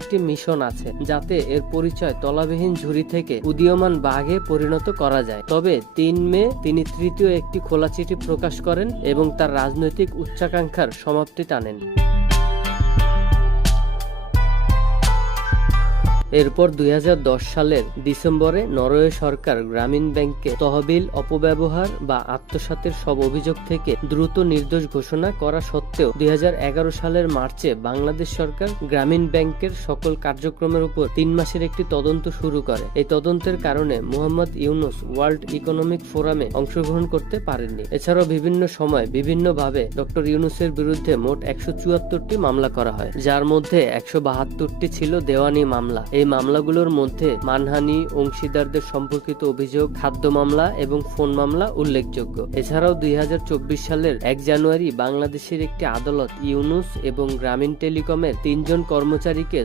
একটি মিশন আছে যাতে এর পরিচয় তলাবিহীন ঝুড়ি থেকে উদীয়মান বাঘে পরিণত করা যায়। তবে ৩ মে তিনি তৃতীয় একটি খোলা চিঠি প্রকাশ করেন এবং তার রাজনৈতিক উচ্চাকাঙ্ক্ষার সমাপ্তি টানেন। এরপর ২০১০ সালের ডিসেম্বরে নরওয়ে সরকার গ্রামীণ ব্যাংককে তহবিল অপব্যবহার বা আত্মসাতের সব অভিযোগ থেকে দ্রুত নির্দোষ ঘোষণা করা সত্ত্বেও ২০১১ সালের মার্চে বাংলাদেশ সরকার গ্রামীণ ব্যাংকের সকল কার্যক্রমের উপর ৩ মাসের একটি তদন্ত শুরু করে। এই তদন্তের কারণে মোহাম্মদ ইউনূস ওয়ার্ল্ড ইকোনমিক ফোরামে অংশগ্রহণ করতে পারেননি। এছাড়াও বিভিন্ন সময় বিভিন্নভাবে ডক্টর ইউনূসের বিরুদ্ধে মোট ১৭৪টি মামলা করা হয়, যার মধ্যে ১৭২টি ছিল দেওয়ানি মামলা। এই মামলাগুলোর মধ্যে মানহানি, অংশীদারদের সম্পর্কিত অভিযোগ, খাদ্য মামলা এবং ফোন মামলা উল্লেখযোগ্য। এছাড়াও ২০২৪ সালের ১ জানুয়ারি বাংলাদেশের একটি আদালত ইউনূস এবং গ্রামীণ টেলিকমের ৩ জন কর্মচারীকে